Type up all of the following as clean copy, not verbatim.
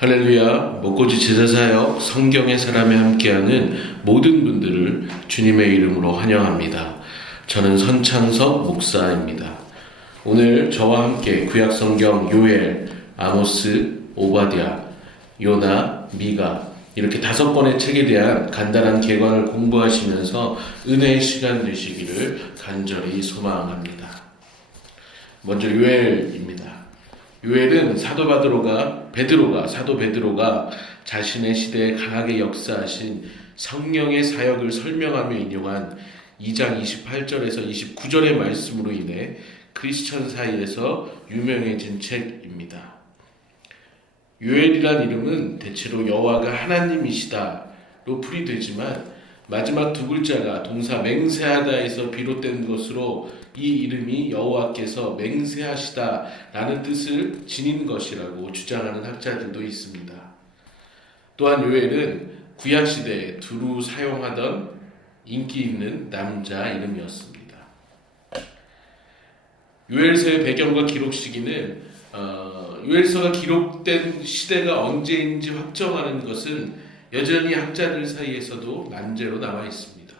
할렐루야. 목고지 제자사역 성경의 사람에 함께하는 모든 분들을 주님의 이름으로 환영합니다. 저는 선창석 목사입니다. 오늘 저와 함께 구약성경 요엘, 아모스, 오바댜, 요나, 미가 이렇게 5권의 책에 대한 간단한 개관을 공부하시면서 은혜의 시간 되시기를 간절히 소망합니다. 먼저 요엘입니다. 요엘은 사도 베드로가 자신의 시대에 강하게 역사하신 성령의 사역을 설명하며 인용한 2장 28절에서 29절의 말씀으로 인해 크리스천 사이에서 유명해진 책입니다. 요엘이란 이름은 대체로 여호와가 하나님이시다로 풀이되지만 마지막 두 글자가 동사 맹세하다에서 비롯된 것으로 이 이름이 여호와께서 맹세하시다라는 뜻을 지닌 것이라고 주장하는 학자들도 있습니다. 또한 요엘은 구약시대에 두루 사용하던 인기 있는 남자 이름이었습니다. 요엘서의 배경과 기록 시기는 요엘서가 기록된 시대가 언제인지 확정하는 것은 여전히 학자들 사이에서도 난제로 남아 있습니다.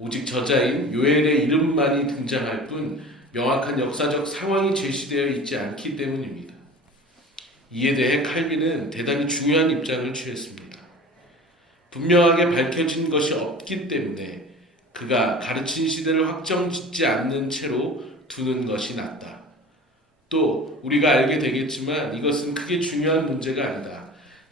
오직 저자인 요엘의 이름만이 등장할 뿐 명확한 역사적 상황이 제시되어 있지 않기 때문입니다. 이에 대해 칼빈은 대단히 중요한 입장을 취했습니다. 분명하게 밝혀진 것이 없기 때문에 그가 가르친 시대를 확정짓지 않는 채로 두는 것이 낫다. 또 우리가 알게 되겠지만 이것은 크게 중요한 문제가 아니다.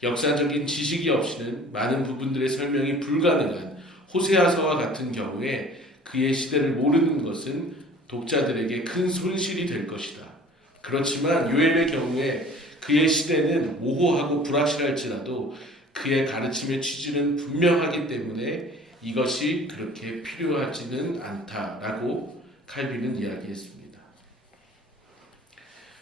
역사적인 지식이 없이는 많은 부분들의 설명이 불가능한 호세아서와 같은 경우에 그의 시대를 모르는 것은 독자들에게 큰 손실이 될 것이다. 그렇지만 요엘의 경우에 그의 시대는 모호하고 불확실할지라도 그의 가르침의 취지는 분명하기 때문에 이것이 그렇게 필요하지는 않다라고 칼빈은 이야기했습니다.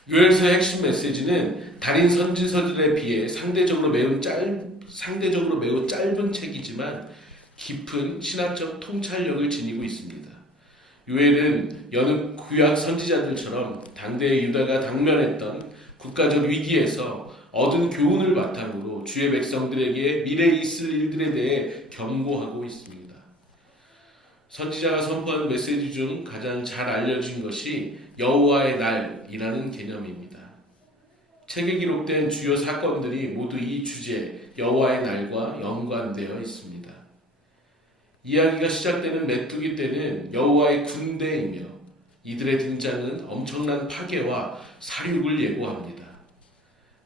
요엘서의 핵심 메시지는 다른 선지서들에 비해 상대적으로 매우 짧은 책이지만 깊은 신학적 통찰력을 지니고 있습니다. 요엘은 여느 구약 선지자들처럼 당대의 유다가 당면했던 국가적 위기에서 얻은 교훈을 바탕으로 주의 백성들에게 미래에 있을 일들에 대해 경고하고 있습니다. 선지자가 선포하는 메시지 중 가장 잘 알려진 것이 여호와의 날이라는 개념입니다. 책에 기록된 주요 사건들이 모두 이 주제 여호와의 날과 연관되어 있습니다. 이야기가 시작되는 메뚜기 때는 여호와의 군대이며 이들의 등장은 엄청난 파괴와 살육을 예고합니다.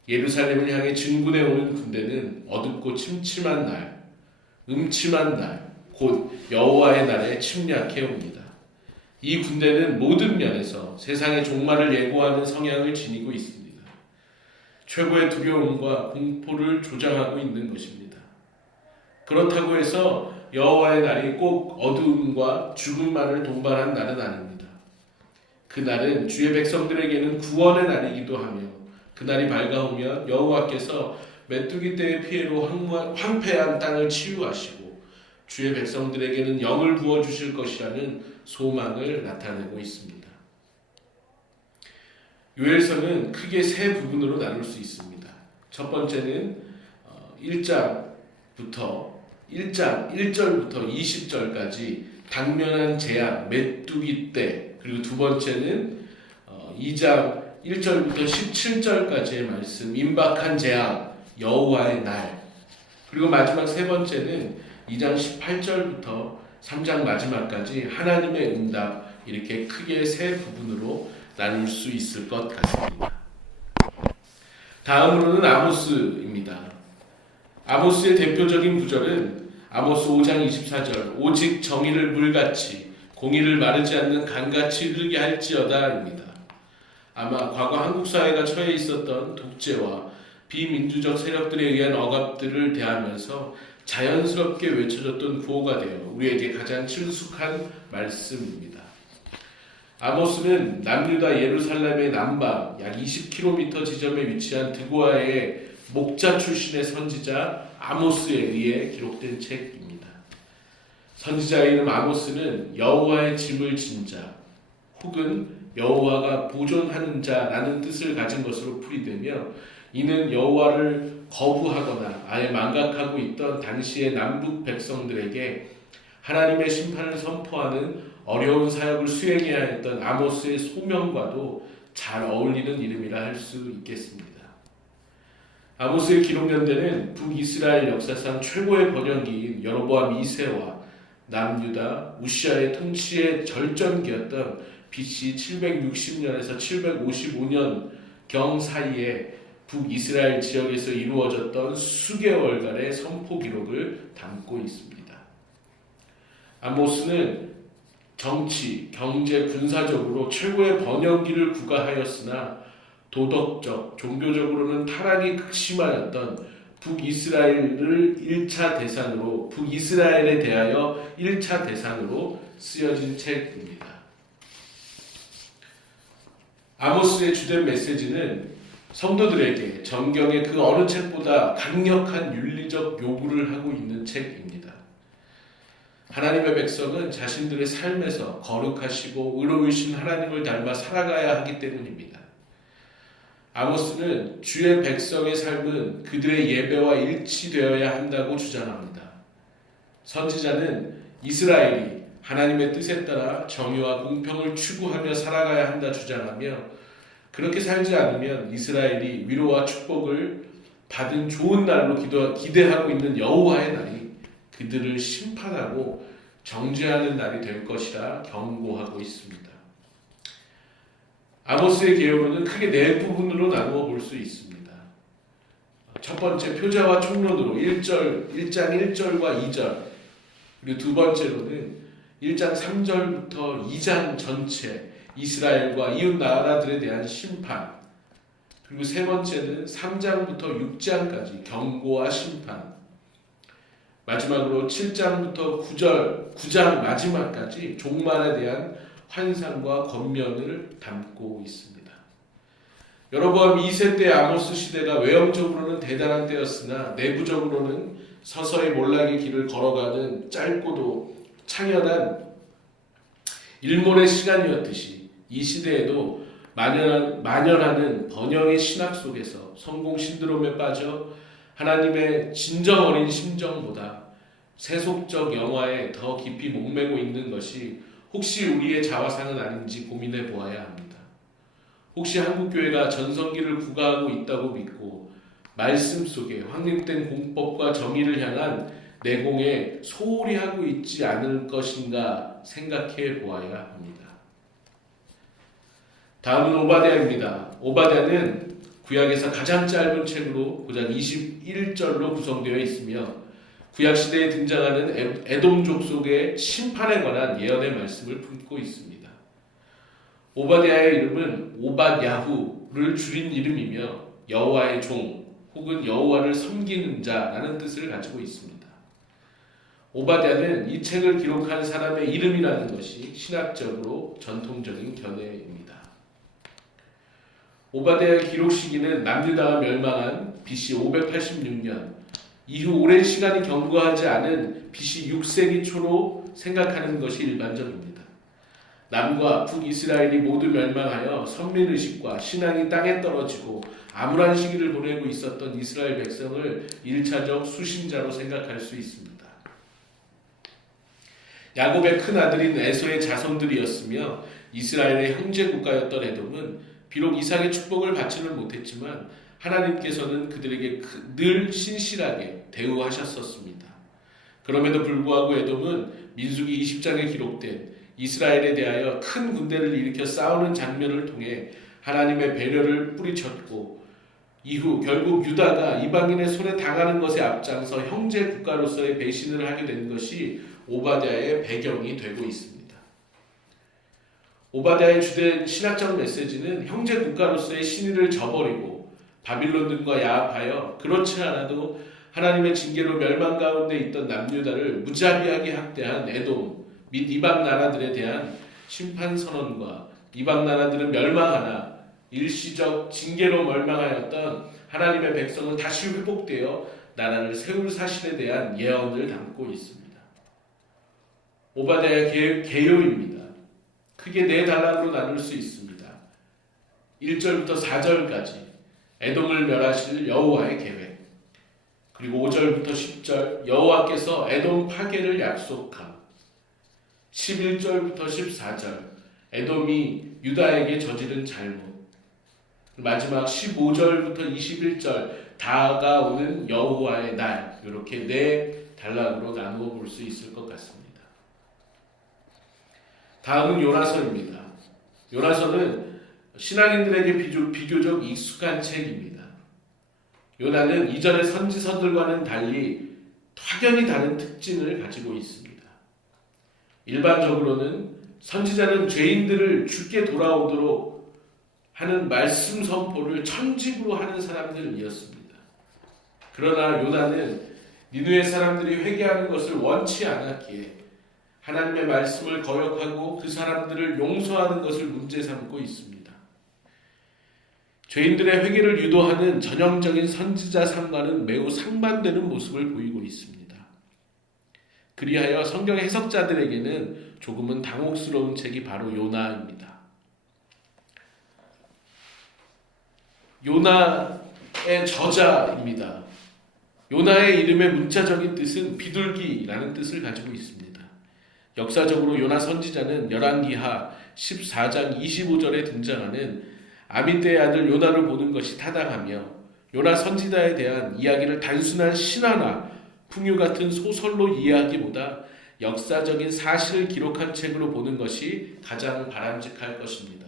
예루살렘을 향해 진군해 오는 군대는 어둡고 침침한 날, 음침한 날, 곧 여호와의 날에 침략해 옵니다. 이 군대는 모든 면에서 세상의 종말을 예고하는 성향을 지니고 있습니다. 최고의 두려움과 공포를 조장하고 있는 것입니다. 그렇다고 해서 여호와의 날이 꼭 어두움과 죽음만을 동반한 날은 아닙니다. 그 날은 주의 백성들에게는 구원의 날이기도 하며 그날이 밝아오면 여호와께서 메뚜기 떼의 피해로 황폐한 땅을 치유하시고 주의 백성들에게는 영을 부어주실 것이라는 소망을 나타내고 있습니다. 요엘서는 크게 세 부분으로 나눌 수 있습니다. 첫 번째는 1절부터 20절까지 당면한 재앙, 메뚜기 떼, 그리고 두 번째는 2장 1절부터 17절까지의 말씀, 임박한 재앙, 여호와의 날, 그리고 마지막 세 번째는 2장 18절부터 3장 마지막까지 하나님의 응답, 이렇게 크게 세 부분으로 나눌 수 있을 것 같습니다. 다음으로는 아모스입니다. 아모스의 대표적인 구절은 아모스 5장 24절 오직 정의를 물같이 공의를 마르지 않는 강같이 흐르게 할지어다입니다. 아마 과거 한국 사회가 처해 있었던 독재와 비민주적 세력들에 의한 억압들을 대하면서 자연스럽게 외쳐졌던 구호가 되어 우리에게 가장 친숙한 말씀입니다. 아모스는 남유다 예루살렘의 남방 약 20km 지점에 위치한 드고아의 목자 출신의 선지자 아모스에 의해 기록된 책입니다. 선지자의 이름 아모스는 여호와의 짐을 진 자 혹은 여호와가 보존하는 자라는 뜻을 가진 것으로 풀이되며 이는 여호와를 거부하거나 아예 망각하고 있던 당시의 남북 백성들에게 하나님의 심판을 선포하는 어려운 사역을 수행해야 했던 아모스의 소명과도 잘 어울리는 이름이라 할 수 있겠습니다. 아모스의 기록 연대는 북이스라엘 역사상 최고의 번영기인 여로보암 2세와 남유다 우시아의 통치의 절정기였던 BC 760년에서 755년 경 사이에 북이스라엘 지역에서 이루어졌던 수개월간의 선포 기록을 담고 있습니다. 아모스는 정치, 경제, 군사적으로 최고의 번영기를 구가하였으나 도덕적, 종교적으로는 타락이 극심하였던 북이스라엘을 1차 대상으로, 북이스라엘에 대하여 1차 대상으로 쓰여진 책입니다. 아모스의 주된 메시지는 성도들에게 정경의 그 어느 책보다 강력한 윤리적 요구를 하고 있는 책입니다. 하나님의 백성은 자신들의 삶에서 거룩하시고 의로우신 하나님을 닮아 살아가야 하기 때문입니다. 아모스는 주의 백성의 삶은 그들의 예배와 일치되어야 한다고 주장합니다. 선지자는 이스라엘이 하나님의 뜻에 따라 정의와 공평을 추구하며 살아가야 한다 주장하며 그렇게 살지 않으면 이스라엘이 위로와 축복을 받은 좋은 날로 기대하고 있는 여호와의 날이 그들을 심판하고 정죄하는 날이 될 것이라 경고하고 있습니다. 아모스의 계율은 크게 네 부분으로 나누어 볼 수 있습니다. 첫 번째, 표자와 총론으로 1장 1절과 2절, 그리고 두 번째로는 1장 3절부터 2장 전체 이스라엘과 이웃 나라들에 대한 심판, 그리고 세 번째는 3장부터 6장까지 경고와 심판, 마지막으로 7장부터 9장 마지막까지 종말에 대한 환상과 권면을 담고 있습니다. 여로보암 2세 때 아모스 시대가 외형적으로는 대단한 때였으나 내부적으로는 서서히 몰락의 길을 걸어가는 짧고도 창연한 일몰의 시간이었듯이 이 시대에도 만연하는 번영의 신학 속에서 성공 신드롬에 빠져 하나님의 진정 어린 심정보다 세속적 영화에 더 깊이 목매고 있는 것이 혹시 우리의 자화상은 아닌지 고민해 보아야 합니다. 혹시 한국교회가 전성기를 구가하고 있다고 믿고 말씀 속에 확립된 공법과 정의를 향한 내공에 소홀히 하고 있지 않을 것인가 생각해 보아야 합니다. 다음은 오바댜입니다. 오바댜는 구약에서 가장 짧은 책으로 고작 21절로 구성되어 있으며 구약시대에 등장하는 에돔 족속의 심판에 관한 예언의 말씀을 품고 있습니다. 오바댜의 이름은 오밧야후를 줄인 이름이며 여호와의 종 혹은 여호와를 섬기는 자라는 뜻을 가지고 있습니다. 오바댜는 이 책을 기록한 사람의 이름이라는 것이 신학적으로 전통적인 견해입니다. 오바댜의 기록 시기는 남유다가 멸망한 BC 586년 이후 오랜 시간이 경과하지 않은 BC 6세기 초로 생각하는 것이 일반적입니다. 남과 북이스라엘이 모두 멸망하여 선민의식과 신앙이 땅에 떨어지고 암울한 시기를 보내고 있었던 이스라엘 백성을 1차적 수신자로 생각할 수 있습니다. 야곱의 큰 아들인 에서의 자손들이었으며 이스라엘의 형제 국가였던 에돔은 비록 이삭의 축복을 받지는 못했지만 하나님께서는 그들에게 늘 신실하게 대우하셨었습니다. 그럼에도 불구하고 에돔은 민수기 20장에 기록된 이스라엘에 대하여 큰 군대를 일으켜 싸우는 장면을 통해 하나님의 배려를 뿌리쳤고 이후 결국 유다가 이방인의 손에 당하는 것에 앞장서 형제 국가로서의 배신을 하게 된 것이 오바댜의 배경이 되고 있습니다. 오바댜의 주된 신학적 메시지는 형제 국가로서의 신의를 저버리고 바빌론들과 야합하여 그렇지 않아도 하나님의 징계로 멸망 가운데 있던 남유다를 무자비하게 학대한 에돔 및 이방 나라들에 대한 심판 선언과 이방 나라들은 멸망하나 일시적 징계로 멸망하였던 하나님의 백성은 다시 회복되어 나라를 세울 사실에 대한 예언을 담고 있습니다. 오바댜의 개요입니다. 크게 네 단락으로 나눌 수 있습니다. 1절부터 4절까지 에돔을 멸하실 여호와의 계획. 그리고 5절부터 10절 여호와께서 에돔 파괴를 약속함. 11절부터 14절 에돔이 유다에게 저지른 잘못. 마지막 15절부터 21절 다가오는 여호와의 날. 이렇게 네 단락으로 나누어 볼 수 있을 것 같습니다. 다음은 요나서입니다. 요나서는 신앙인들에게 비교적 익숙한 책입니다. 요나는 이전의 선지서들과는 달리 확연히 다른 특징을 가지고 있습니다. 일반적으로는 선지자는 죄인들을 주께 돌아오도록 하는 말씀 선포를 천직으로 하는 사람들이었습니다. 그러나 요나는 니느웨 사람들이 회개하는 것을 원치 않았기에 하나님의 말씀을 거역하고 그 사람들을 용서하는 것을 문제 삼고 있습니다. 죄인들의 회개를 유도하는 전형적인 선지자 삶과는 매우 상반되는 모습을 보이고 있습니다. 그리하여 성경 해석자들에게는 조금은 당혹스러운 책이 바로 요나입니다. 요나의 저자입니다. 요나의 이름의 문자적인 뜻은 비둘기라는 뜻을 가지고 있습니다. 역사적으로 요나 선지자는 열왕기하 14장 25절에 등장하는 아미떼의 아들 요나를 보는 것이 타당하며 요나 선지자에 대한 이야기를 단순한 신화나 풍요 같은 소설로 이해하기보다 역사적인 사실을 기록한 책으로 보는 것이 가장 바람직할 것입니다.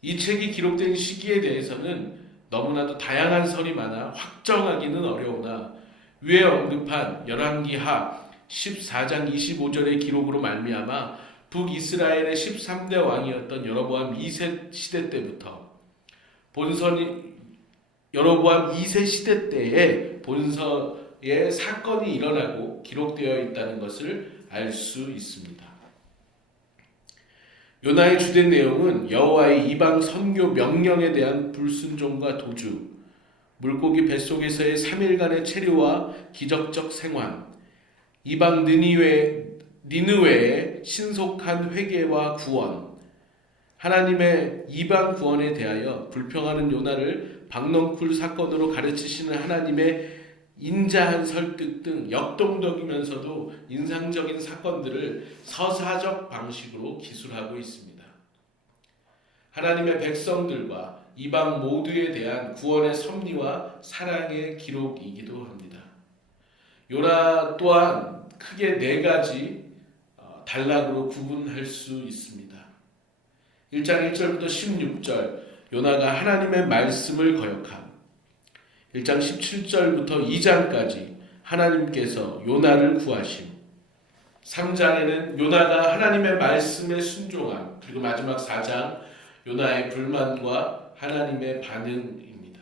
이 책이 기록된 시기에 대해서는 너무나도 다양한 설이 많아 확정하기는 어려우나 위에 언급한 열왕기하 14장 25절의 기록으로 말미암아 북이스라엘의 13대 왕이었던 여로보암 2세 시대 때부터 여로보암 2세 시대 때에 본서의 사건이 일어나고 기록되어 있다는 것을 알 수 있습니다. 요나의 주된 내용은 여호와의 이방 선교 명령에 대한 불순종과 도주, 물고기 뱃속에서의 3일간의 체류와 기적적 생還, 이방 니느웨의 신속한 회개와 구원, 하나님의 이방 구원에 대하여 불평하는 요나를 박넝쿨 사건으로 가르치시는 하나님의 인자한 설득 등 역동적이면서도 인상적인 사건들을 서사적 방식으로 기술하고 있습니다. 하나님의 백성들과 이방 모두에 대한 구원의 섭리와 사랑의 기록이기도 합니다. 요나 또한 크게 네 가지 단락으로 구분할 수 있습니다. 1장 1절부터 16절 요나가 하나님의 말씀을 거역함. 1장 17절부터 2장까지 하나님께서 요나를 구하심. 3장에는 요나가 하나님의 말씀에 순종함. 그리고 마지막 4장 요나의 불만과 하나님의 반응입니다.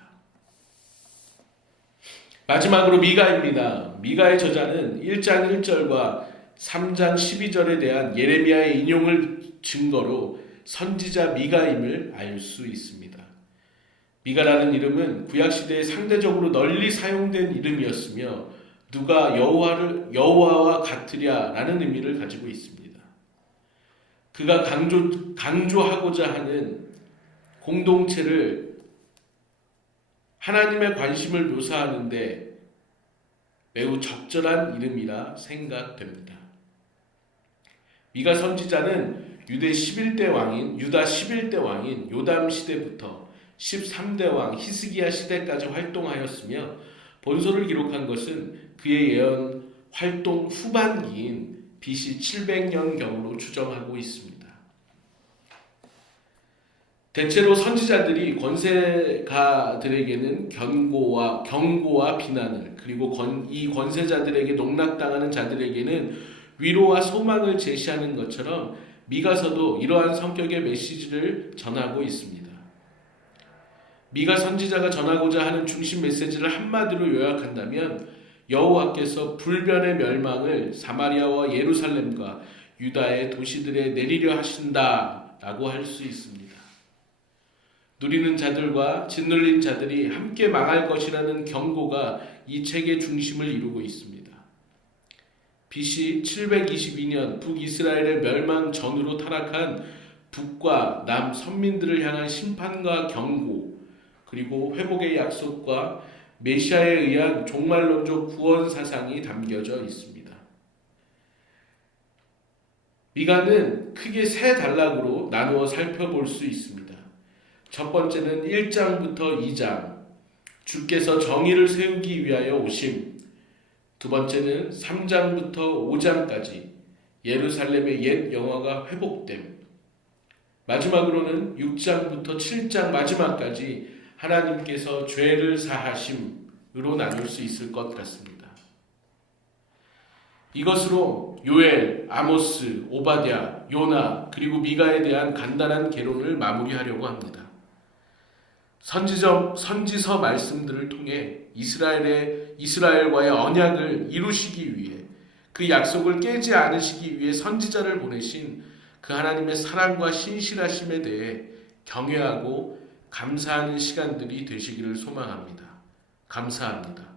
마지막으로 미가입니다. 미가의 저자는 1장 1절과 3장 12절에 대한 예레미야의 인용을 증거로 선지자 미가임을 알 수 있습니다. 미가라는 이름은 구약시대에 상대적으로 널리 사용된 이름이었으며 누가 여호와와 같으랴라는 의미를 가지고 있습니다. 그가 강조하고자 하는 공동체를 하나님의 관심을 묘사하는데 매우 적절한 이름이라 생각됩니다. 미가 선지자는 유다 11대 왕인 요담 시대부터 13대 왕 히스기야 시대까지 활동하였으며 본서를 기록한 것은 그의 예언 활동 후반기인 BC 700년경으로 추정하고 있습니다. 대체로 선지자들이 권세가들에게는 경고와 비난을, 그리고 이 권세자들에게 농락당하는 자들에게는 위로와 소망을 제시하는 것처럼 미가서도 이러한 성격의 메시지를 전하고 있습니다. 미가 선지자가 전하고자 하는 중심 메시지를 한마디로 요약한다면 여호와께서 불변의 멸망을 사마리아와 예루살렘과 유다의 도시들에 내리려 하신다라고 할 수 있습니다. 누리는 자들과 짓눌린 자들이 함께 망할 것이라는 경고가 이 책의 중심을 이루고 있습니다. BC 722년 북이스라엘의 멸망 전후로 타락한 북과 남 선민들을 향한 심판과 경고, 그리고 회복의 약속과 메시아에 의한 종말론적 구원 사상이 담겨져 있습니다. 미가는 크게 세 단락으로 나누어 살펴볼 수 있습니다. 첫 번째는 1장부터 2장, 주께서 정의를 세우기 위하여 오심. 두 번째는 3장부터 5장까지, 예루살렘의 옛 영화가 회복됨. 마지막으로는 6장부터 7장 마지막까지 하나님께서 죄를 사하심으로 나눌 수 있을 것 같습니다. 이것으로 요엘, 아모스, 오바댜, 요나 그리고 미가에 대한 간단한 개론을 마무리하려고 합니다. 선지서 말씀들을 통해 이스라엘과의 언약을 이루시기 위해 그 약속을 깨지 않으시기 위해 선지자를 보내신 그 하나님의 사랑과 신실하심에 대해 경외하고 감사하는 시간들이 되시기를 소망합니다. 감사합니다.